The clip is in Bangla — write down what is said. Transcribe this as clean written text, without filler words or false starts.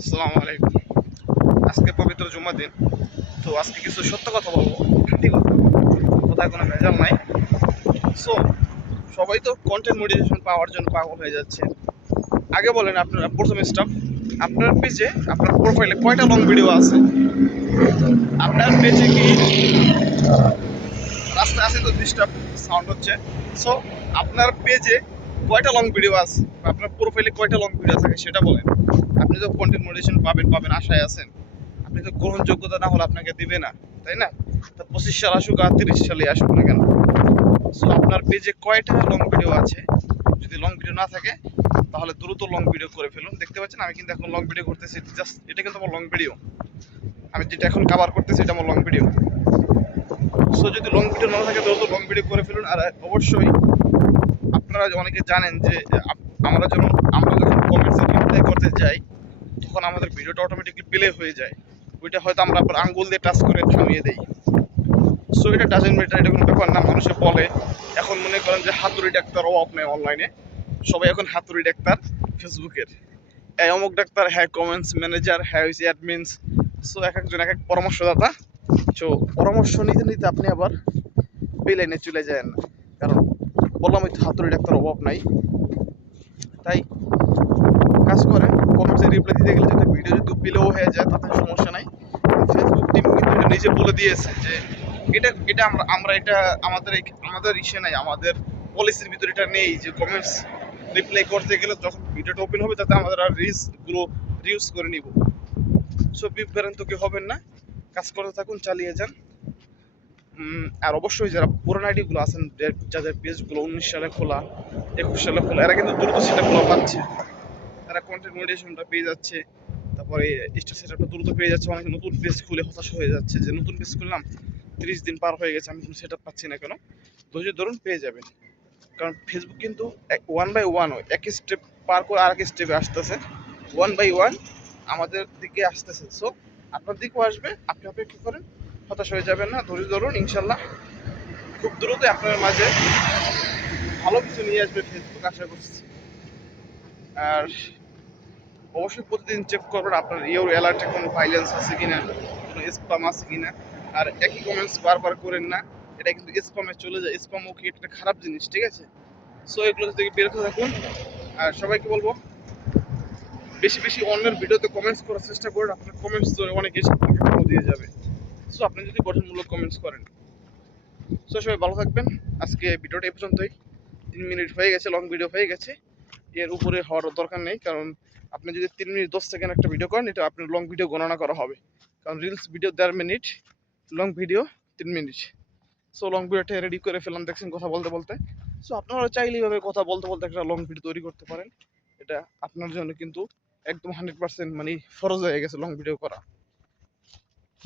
আসসালামু আলাইকুম। আজকে পবিত্র জুম্মার দিন। তো আজকে কিছু সত্য কথা বলবো, খাঁটি কথা, কোথায় কোনো ভেজাল নাই। সো সবাই তো কন্টেন্ট মোটিভেশন পাওয়ার জন্য পাগল হয়ে যাচ্ছে। আগে বলেন আপনারা প্রথম স্টেপ, আপনার পেজে আপনার প্রোফাইলে কয়টা লং ভিডিও আছে? আপনার পেজে কি রাস্তায় আছে তো ডিস্টার্ব সাউন্ড হচ্ছে। সো আপনার পেজে কয়টা লং ভিডিও আছে, আপনার প্রোফাইলে কয়টা লং ভিডিও থাকে সেটা বলেন। আপনি তো কন্টেন্ট মোটিভেশন পাবেন পাবেন আশায় আছেন, আপনি তো গ্রহণযোগ্যতা না হলে আপনাকে দিবে না, তাই না? তা 25 সাল আসুক আর 30 সালে আসুক না কেন, সো আপনার পেজে কয়টা লং ভিডিও আছে? যদি লং ভিডিও না থাকে তাহলে দ্রুত লং ভিডিও করে ফেলুন। দেখতে পাচ্ছেন আমি কিন্তু এখন লং ভিডিও করতেছি, জাস্ট এটা কিন্তু আমার লং ভিডিও। আমি যেটা এখন কভার করতেছি এটা আমার লং ভিডিও। সো যদি লং ভিডিও না থাকে দ্রুত লং ভিডিও করে ফেলুন। আর অবশ্যই আপনারা অনেকে জানেন যে আমরা যখন কমেন্টসে রিপ্লাই করতে যাই তখন আমাদের ভিডিওটা অটোমেটিকলি প্লে হয়ে যায়। ওইটা হয়তো আমরা আঙ্গুল দিয়ে টাচ করে থামিয়ে দেই। সো এটা ডাজেন্ট ম্যাটার, এটা কোনো ব্যাপার না। মানুষে বলে এখন মনে করেন যে হাতুড়ি ডাক্তার অভাব নেই অনলাইনে, সবাই এখন হাতুড়ি ডাক্তার ফেসবুকের। এই অমুক ডাক্তার, হ্যাঁ কমেন্টস ম্যানেজার, হ্যাঁ হয়েছে অ্যাডমিনস। সো এক একজন এক এক পরামর্শদাতা। সো পরামর্শ নিতে নিতে আপনি আবার বেলাইনে চলে যায় না, কারণ বললাম ওই হাতুড়ি ডাক্তার অভাব নাই। তাই কাজ করেন, কমেন্টসে রিপ্লাই দিতে গেলে যদি ভিডিও যদি প্লেও হয়ে যায় তাতে সমস্যা নাই। ফেসবুক টিম কিন্তু এটা নিজে বলে দিয়েছে যে এটা এটা আমরা এটা আমাদের ইসে নাই, আমাদের পলিসির ভিতরে এটা নেই যে কমেন্টস রিপ্লাই করতে গেলে যখন ভিডিওটা ওপেন হবে তাতে আমাদের আর রিলসগুলো রিউজ করে নিব। সো বিভ্রান্ত কি হবেন না, কাজ করতে থাকুন, চালিয়ে যান। আর অবশ্যই যারা পুরান আইডিগুলো আছেন, যাদের পেজগুলো 19 সালে খোলা, 21 সালে খোলা, এরা কিন্তু দ্রুত সেটা খোলা পাচ্ছে। তারা কন্টেন্ট মনিটাইজেশনটা পেয়ে যাচ্ছে, তারপরে স্টার সেটআপটা দ্রুত পেয়ে যাচ্ছে। অনেক নতুন পেজ খুলে হতাশ হয়ে যাচ্ছে যে নতুন পেজ খুললাম, 30 দিন পার হয়ে গেছে, আমি কোনো সেটআপ পাচ্ছি না কেন। ধৈর্য ধরুন, পেয়ে যাবেন। কারণ ফেসবুক কিন্তু ওয়ান বাই ওয়ান এক স্টেপ পার করে আর এক স্টেপে আসতেছে, ওয়ান বাই ওয়ান আমাদের দিকে আসতেছে। সো আপনার দিকেও আসবে, আপনি অপেক্ষা করেন, হতাশ হয়ে যাবেন না, ধৈর্য ধরুন। ইনশাল্লাহ খুব দ্রুত আপনার মাঝে ভালো কিছু নিয়ে আসবে ফেসবুক, আশা করছি। আর অবশ্যই প্রতিদিন চেক করবেন আপনার ইউর অ্যালার্টে কোনো ভাইলেন্স আছে কিনা, কোনো স্প্যাম আছে কিনা। আর একই কমেন্টস বারবার করেন না, এটা কিন্তু স্প্যামে চলে যায়। স্প্যামও কি একটা খারাপ জিনিস, ঠিক আছে? সো এগুলো থেকে বিরত থাকুন। আর সবাইকে বলবো বেশি বেশি অন্যের ভিডিওতে কমেন্টস করার চেষ্টা করুন, আপনার কমেন্টস অনেক এসে আপনাকে ভালো দিয়ে যাবে। সো আপনি যদি গঠনমূলক কমেন্টস করেন। সো সবাই ভালো থাকবেন। আজকে ভিডিওটা এই পর্যন্তই। 3 মিনিট হয়ে গেছে, লং ভিডিও হয়ে গেছে। এর উপরে হওয়ার দরকার নেই, কারণ আপনি যদি 3 মিনিট 10 সেকেন্ড একটা ভিডিও করেন এটা আপনার লং ভিডিও গণনা করা হবে। কারণ reels video 1.5 minute, long video 3 minute. So long ভিডিওটা রেডি করে ফেলাম দেখছেন কথা বলতে বলতে। সো আপনারা চাইলে এইভাবে কথা বলতে বলতে একটা লং ভিডিও তৈরি করতে পারেন। এটা আপনার জন্য কিন্তু একদম 100% মানে ফরজ হয়ে গেছে লং ভিডিও করা।